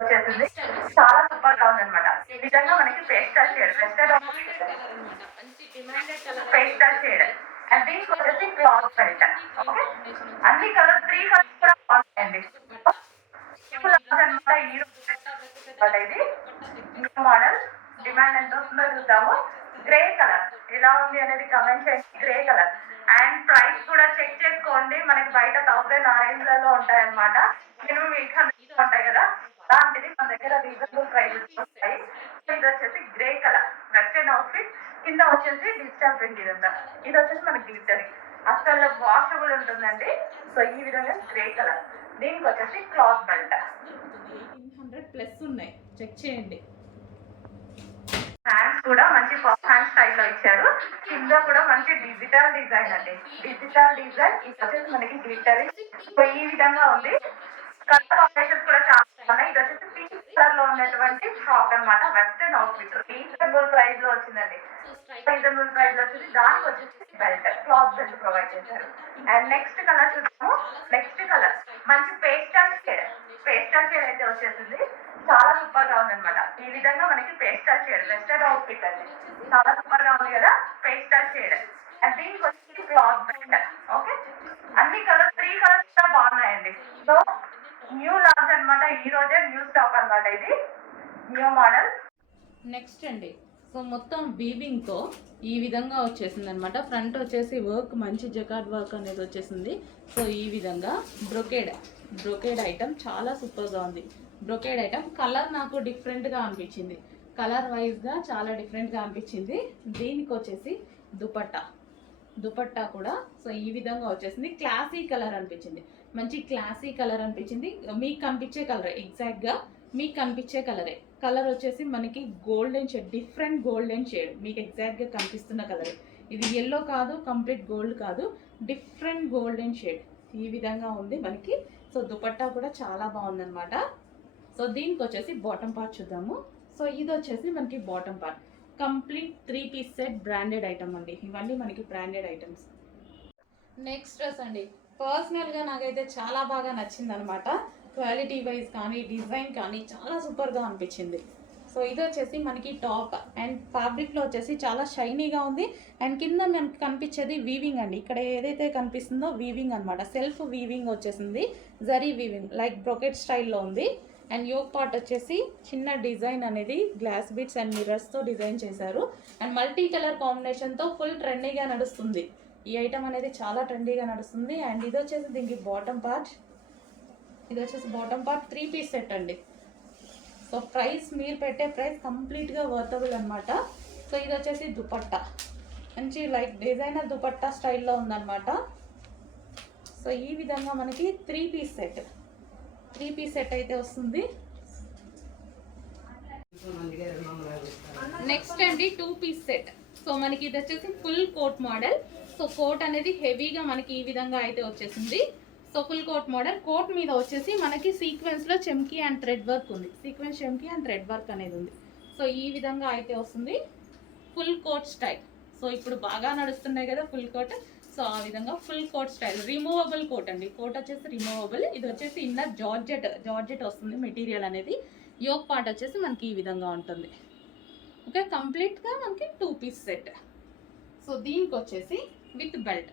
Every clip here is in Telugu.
వచ్చేసింది. చాలా సూపర్ గా ఉందన్నమాట. ఈ విధంగా మనకి pastel shade pastel shade and దీనికి వచ్చేసి క్లాత్ బెల్ట్. ఓకే, అన్ని కలర్స్ 3 కలర్స్ కూడా బాగున్నాయండి. అనమాట ఇది మోడల్ డిమాండ్ ఎంత వస్తుందో చూద్దాము. గ్రే కలర్ ఎలా ఉంది అనేది కమెంట్ చేయండి. గ్రే కలర్ అండ్ ప్రైస్ కూడా చెక్ చేసుకోండి. మనకి బయట 1000 ఆ రేంజ్ లలో ఉంటాయన్నమాట. మినిమం 800 ఉంటాయి కదా, అలాంటిది మన దగ్గర రీజనబుల్ ప్రైజెస్ ఉంటాయి. ఇది వచ్చేసి గ్రే కలర్ వెస్టర్న్ అవుట్ఫిట్, కింద వచ్చేసి డిజిటల్ ప్రింట్. ఇదంతా ఇది వచ్చేసి మనకి గ్లిటరీ, అసలు వాషబుల్ ఉంటుందండి. సో ఈ విధంగా గ్రే కలర్, దీనికి వచ్చేసి క్లాత్ బెల్ట్. 1800+ ఉన్నాయి, చెక్ చేయండి. హ్యాండ్స్ కూడా మంచి పఫ్ హ్యాండ్ స్టైల్లో ఇచ్చారు. కింద కూడా మంచి డిజిటల్ డిజైన్ అండి, డిజిటల్ డిజైన్. ఇది వచ్చేసి మనకి గ్లిటరీ. సో ఈ విధంగా ఉంది. కలర్ కాంబినేషన్స్ కూడా చాలా ఉన్నాయి. ఇది వచ్చేసి పింక్ కలర్ లో ఉన్నటువంటి ఫ్రాక్ అనమాట. వెస్టర్న్ అవుట్ఫిట్ రీజనబుల్ ప్రైస్ లో వచ్చిందండి. రీజనబుల్ ప్రైస్ లో వచ్చేసి దానికి వచ్చేసి బెల్ట్, క్లాత్ బెల్ట్ ప్రొవైడ్ చేశారు. అండ్ నెక్స్ట్ కలర్ చూద్దాము. నెక్స్ట్ కలర్ మంచి పేస్టల్ షేడ్, పేస్టల్ షేడ్ అయితే వచ్చేసింది. చాలా సూపర్ గా ఉందన్నమాట. ఈ విధంగా మనకి పేస్టల్ షేడ్ వెస్టర్న్ అవుట్ఫిట్ అండి. చాలా సూపర్ గా ఉంది కదా, పేస్టల్ షేడ్ అండ్ దీనికి వచ్చేసి క్లాత్ బెల్ట్. ఓకే, అన్ని కలర్స్ 3 కలర్స్ కూడా బాగున్నాయండి. సో న్యూ లాంచ్ అనమాట, ఈ రోజే న్యూ స్టాక్ అనమాట. ఇది న్యూ మోడల్. నెక్స్ట్ అండి, సో మొత్తం వీవింగ్ తో ఈ విధంగా వచ్చేసింది అనమాట. ఫ్రంట్ వచ్చేసి వర్క్, మంచి జకార్డ్ వర్క్ అనేది వచ్చేసింది. సో ఈ విధంగా బ్రొకేడ్ ఐటమ్ చాలా సూపర్ గా ఉంది. బ్రొకేడ్ ఐటమ్ కలర్ నాకు డిఫరెంట్ గా అనిపించింది, కలర్ వైజ్ గా చాలా డిఫరెంట్ గా అనిపించింది. దీనికి వచ్చేసి దుపట్టా కూడా సో ఈ విధంగా వచ్చేసింది. క్లాసీ కలర్ అనిపించింది, మంచి క్లాసీ కలర్ అనిపించింది. మీకు కనిపించే కలర్, ఎగ్జాక్ట్ గా మీకు కనిపించే కలరే. కలర్ వచ్చేసి మనకి golden shade, different golden shade, మీకు ఎగ్జాక్ట్ గా కనిపిస్తున్న కలర్. ఇది ఎల్లో కాదు, కంప్లీట్ గోల్డ్ కాదు, డిఫరెంట్ గోల్డెన్ షేడ్. ఈ విధంగా ఉంది మనకి. సో దుపట్టా కూడా చాలా బాగుందన్నమాట. సో దీనికి వచ్చేసి బాటమ్ పార్ట్ చూద్దాము. సో ఇది వచ్చేసి మనకి bottom part, complete 3 piece set, branded item అండి. ఇవన్నీ మనకి బ్రాండెడ్ ఐటమ్స్. నెక్స్ట్ డ్రెస్ అండి, పర్సనల్గా నాకైతే చాలా బాగా నచ్చింది అనమాట. క్వాలిటీ వైజ్ కానీ డిజైన్ కానీ చాలా సూపర్గా అనిపించింది. సో ఇది వచ్చేసి మనకి టాప్ అండ్ ఫ్యాబ్రిక్లో వచ్చేసి చాలా షైనీగా ఉంది. అండ్ కింద మనకి కనిపించేది వీవింగ్ అండి. ఇక్కడ ఏదైతే కనిపిస్తుందో వీవింగ్ అనమాట, సెల్ఫ్ వీవింగ్ వచ్చేసింది. జరీ వీవింగ్ లైక్ బ్రొకెట్ స్టైల్లో ఉంది. అండ్ యోక్ పార్ట్ వచ్చేసి చిన్న డిజైన్ అనేది గ్లాస్ బీట్స్ అండ్ మిర్రర్స్తో డిజైన్ చేశారు. అండ్ మల్టీ కలర్ కాంబినేషన్తో ఫుల్ ట్రెండీగా నడుస్తుంది. ఈ ఐటమ్ అనేది చాలా ట్రెండీగా నడుస్తుంది. అండ్ ఇది వచ్చేసి దీనికి బాటమ్ పార్ట్, ఇది వచ్చేసి బాటమ్ పార్ట్ 3 పీస్ సెట్ అండి. సో ప్రైస్, మీరు పెట్టే ప్రైస్ కంప్లీట్గా వర్తబుల్ అనమాట. సో ఇది వచ్చేసి దుపట్టా, మంచి లైక్ డిజైనర్ దుపట్టా స్టైల్లో ఉందన్నమాట. సో ఈ విధంగా మనకి 3 పీస్ సెట్ అయితే వస్తుంది. నెక్స్ట్ అండి 2 పీస్ సెట్. సో మనకి ఇది వచ్చేసి full coat model. So coat అనేది హెవీగా మనకి ఈ విధంగా అయితే వచ్చేసింది. So full coat model, coat మీద వచ్చేసి మనకి సీక్వెన్స్లో చెమ్కీ అండ్ థ్రెడ్ వర్క్ ఉంది, సీక్వెన్స్ చెమ్కీ అండ్ థ్రెడ్ వర్క్ అనేది ఉంది. సో ఈ విధంగా అయితే వస్తుంది ఫుల్ కోట్ స్టైల్. సో ఇప్పుడు బాగా నడుస్తున్నాయి కదా ఫుల్ కోట్. సో ఆ విధంగా full coat style, removable coat అండి. కోట్ వచ్చేసి రిమూవబుల్. ఇది వచ్చేసి ఇన్నర్ జార్జెట్ వస్తుంది మెటీరియల్ అనేది. యోక్ పార్ట్ వచ్చేసి మనకి ఈ విధంగా ఉంటుంది. ఓకే, కంప్లీట్గా మనకి 2 పీస్ సెట్. సో దీనికి వచ్చేసి విత్ బెల్ట్,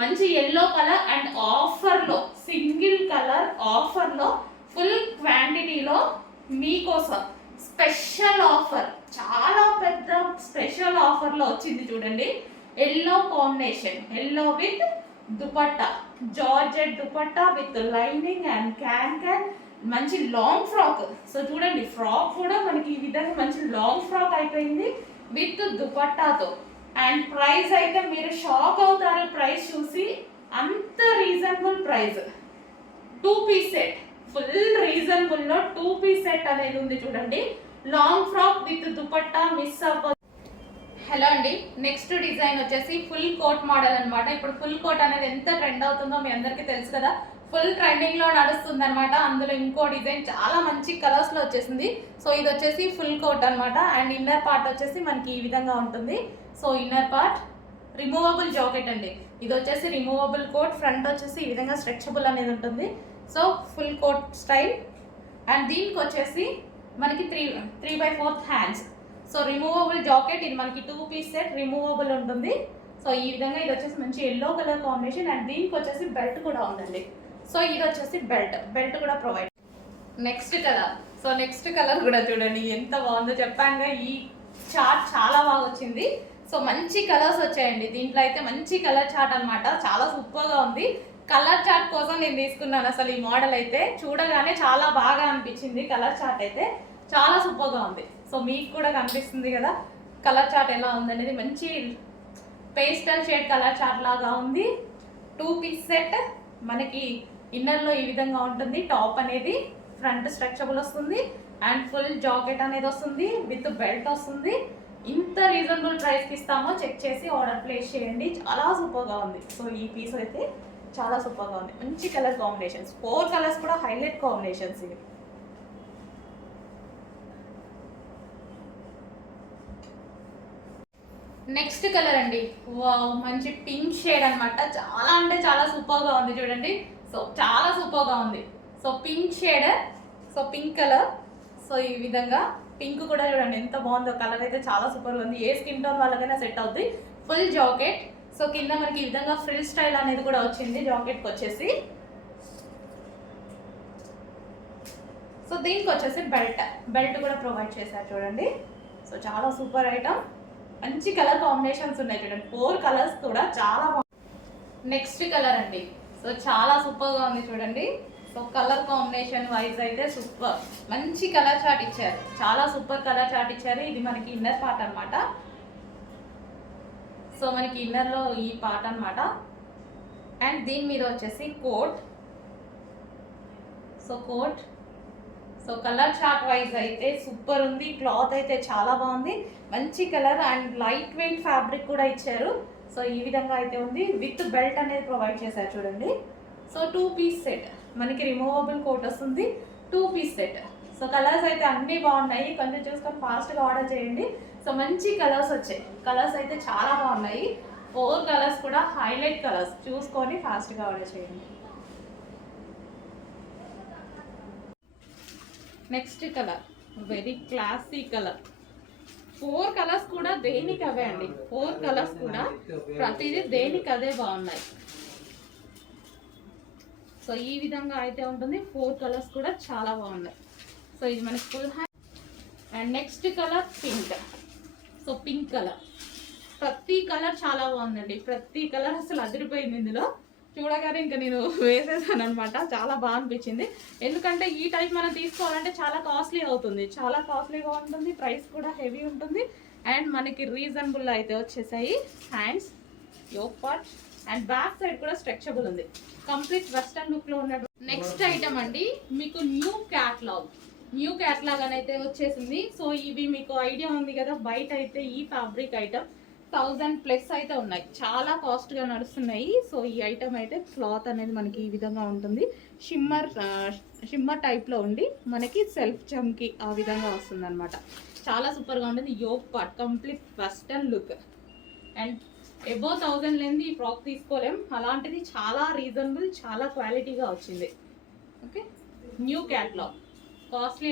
మంచి ఎల్లో కలర్ అండ్ ఆఫర్లో, సింగిల్ కలర్ ఆఫర్లో, ఫుల్ క్వాంటిటీలో మీకోసం స్పెషల్ ఆఫర్, చాలా పెద్ద స్పెషల్ ఆఫర్లో వచ్చింది చూడండి. Yellow combination, yellow with dupatta, georgette dupatta with lining and can మంచి లాంగ్ ఫ్రాక్. సో చూడండి, ఫ్రాక్ కూడా మనకి ఈ విధంగా మంచి లాంగ్ ఫ్రాక్ అయిపోయింది విత్ దుపట్టాతో. అండ్ ప్రైస్ అయితే మీరు షాక్ అవుతారు ప్రైస్ చూసి, అంత reasonable price. 2 piece set, full రీజనబుల్లో 2 పీస్ సెట్ అనేది ఉంది చూడండి. Long frock with dupatta miss అవ్వ. హలో అండి, నెక్స్ట్ డిజైన్ వచ్చేసి ఫుల్ కోట్ మోడల్ అనమాట. ఇప్పుడు ఫుల్ కోట్ అనేది ఎంత ట్రెండ్ అవుతుందో మీ అందరికీ తెలుసు కదా, ఫుల్ ట్రెండింగ్ లో నడుస్తుంది అనమాట. అందులో ఇంకో డిజైన్ చాలా మంచి కలర్స్ లో వచ్చేసింది. సో ఇది వచ్చేసి ఫుల్ కోట్ అనమాట. అండ్ ఇన్నర్ పార్ట్ వచ్చేసి మనకి ఈ విధంగా ఉంటుంది. So inner part removable jacket అండి. ఇది వచ్చేసి రిమూవబుల్ కోట్, ఫ్రంట్ వచ్చేసి ఈ విధంగా స్ట్రెచబుల్ అనేది ఉంటుంది. So full coat style and దీనికి వచ్చేసి మనకి 3/4 హ్యాండ్స్. సో రిమూవబుల్ జాకెట్, ఇది మనకి 2 పీస్ సెట్ రిమూవబుల్ ఉంటుంది. సో ఈ విధంగా ఇది వచ్చేసి మంచి ఎల్లో కలర్ కాంబినేషన్. అండ్ దీనికి వచ్చేసి బెల్ట్ కూడా ఉందండి. సో ఇది వచ్చేసి బెల్ట్ కూడా provide. Next colour. So next colour కూడా చూడండి ఎంత బాగుందో. చెప్పానుగా ఈ చార్ట్ చాలా బాగా వచ్చింది. సో మంచి కలర్స్ వచ్చాయండి దీంట్లో అయితే. మంచి కలర్ చార్ట్ అన్నమాట, చాలా సూపర్గా ఉంది. కలర్ చార్ట్ కోసం నేను తీసుకున్నాను. అసలు ఈ మోడల్ అయితే చూడగానే చాలా బాగా అనిపించింది. కలర్ చార్ట్ అయితే చాలా సూపర్గా ఉంది. సో మీకు కూడా కనిపిస్తుంది కదా కలర్ చార్ట్ ఎలా ఉందనేది. మంచి పేస్టల్ షేడ్ కలర్ చార్ట్ లాగా ఉంది. 2 పీస్ సెట్ మనకి ఇన్నర్లో ఈ విధంగా ఉంటుంది. టాప్ అనేది ఫ్రంట్ స్ట్రెచబుల్ వస్తుంది అండ్ ఫుల్ జాకెట్ అనేది వస్తుంది విత్ బెల్ట్ వస్తుంది. ఇంత రీజనబుల్ ప్రైస్కి ఇస్తామో చెక్ చేసి ఆర్డర్ ప్లేస్ చేయండి. చాలా సూపర్గా ఉంది. సో ఈ పీస్ అయితే చాలా సూపర్గా ఉంది. మంచి కలర్ కాంబినేషన్స్, 4 కలర్స్ కూడా హైలైట్ కాంబినేషన్స్ ఇవి. నెక్స్ట్ కలర్ అండి, వావ్ మంచి పింక్ షేడ్ అన్నమాట. చాలా అంటే చాలా సూపర్గా ఉంది చూడండి. సో చాలా సూపర్గా ఉంది. So pink shade, so pink colour. So ఈ విధంగా పింక్ కూడా చూడండి ఎంత బాగుందో. కలర్ అయితే చాలా సూపర్గా ఉంది. ఏ స్కిన్ టోన్ వాళ్ళకైనా సెట్ అవుతుంది. Full jacket. సో కింద మనకి ఈ విధంగా ఫ్రిల్ స్టైల్ అనేది కూడా వచ్చింది జాకెట్కి వచ్చేసి. సో దీనికి వచ్చేసి బెల్ట్ కూడా ప్రొవైడ్ చేశారు చూడండి. సో చాలా సూపర్ ఐటమ్. మంచి కలర్ కాంబినేషన్స్ ఉన్నాయి చూడండి. 4 కలర్స్ కూడా చాలా బాగుంది. నెక్స్ట్ కలర్ అండి, సో చాలా సూపర్గా ఉంది చూడండి. సో కలర్ కాంబినేషన్ వైజ్ అయితే సూపర్. మంచి కలర్ చార్ట్ ఇచ్చారు, చాలా సూపర్ కలర్ చార్ట్ ఇచ్చారు. ఇది మనకి ఇన్నర్ పార్ట్ అన్నమాట. సో మనకి ఇన్నర్లో ఈ పార్ట్ అన్నమాట. అండ్ దీని మీద వచ్చేసి coat. So coat. So colour chart wise అయితే సూపర్ ఉంది. క్లాత్ అయితే చాలా బాగుంది. మంచి colour and light weight fabric కూడా ఇచ్చారు. సో ఈ విధంగా అయితే ఉంది. విత్ బెల్ట్ అనేది ప్రొవైడ్ చేశారు చూడండి. సో 2 పీస్ సెట్ మనకి రిమూవబుల్ కోట్ వస్తుంది. 2 పీస్ సెట్. సో కలర్స్ అయితే అన్నీ బాగున్నాయి. కొంచెం చూసుకొని ఫాస్ట్గా ఆర్డర్ చేయండి. సో మంచి కలర్స్ వచ్చాయి. కలర్స్ అయితే చాలా బాగున్నాయి. 4 కలర్స్ కూడా హైలైట్ కలర్స్. చూసుకొని ఫాస్ట్గా ఆర్డర్ చేయండి. Next colour very classy colour. 4 colours కూడా దేనికి అవే అండి. 4 కలర్స్ కూడా ప్రతిదీ దేనికి అదే బాగున్నాయి. సో ఈ విధంగా అయితే ఉంటుంది. 4 కలర్స్ కూడా చాలా బాగున్నాయి. సో ఇది మనకి full hand. And next colour pink. So pink colour, ప్రతి కలర్ చాలా బాగుందండి. ప్రతి కలర్ అసలు అదిరిపోయింది. ఇందులో చూడగానే ఇంకా నేను వేసేసాను అనమాట. చాలా బాగా అనిపించింది. ఎందుకంటే ఈ టైప్ మనం తీసుకోవాలంటే చాలా కాస్ట్లీ అవుతుంది, చాలా కాస్ట్లీగా ఉంటుంది. ప్రైస్ కూడా హెవీ ఉంటుంది. అండ్ మనకి రీజనబుల్ అయితే వచ్చేసాయి. Hands, yoke part and back side కూడా స్ట్రెచబుల్ ఉంది. కంప్లీట్ వెస్టర్న్ లుక్లో ఉన్నట్టు. నెక్స్ట్ ఐటమ్ అండి, మీకు న్యూ క్యాట్లాగ్ అని అయితే వచ్చేసింది. సో ఇవి మీకు ఐడియా ఉంది కదా, బయట అయితే ఈ ఫ్యాబ్రిక్ ఐటమ్ 1000+ అయితే ఉన్నాయి. చాలా కాస్ట్గా నడుస్తున్నాయి. సో ఈ ఐటమ్ అయితే క్లాత్ అనేది మనకి ఈ విధంగా ఉంటుంది. షిమ్మర్ టైప్లో ఉండి మనకి సెల్ఫ్ చమ్కి ఆ విధంగా వస్తుంది అనమాట. చాలా సూపర్గా ఉంటుంది. Yoke part complete western look. And above 1000 లేనిది ఈ ఫ్రాక్ తీసుకోలేం. అలాంటిది చాలా రీజనబుల్, చాలా క్వాలిటీగా వచ్చింది. Okay, new catalogue. కాస్ట్లీ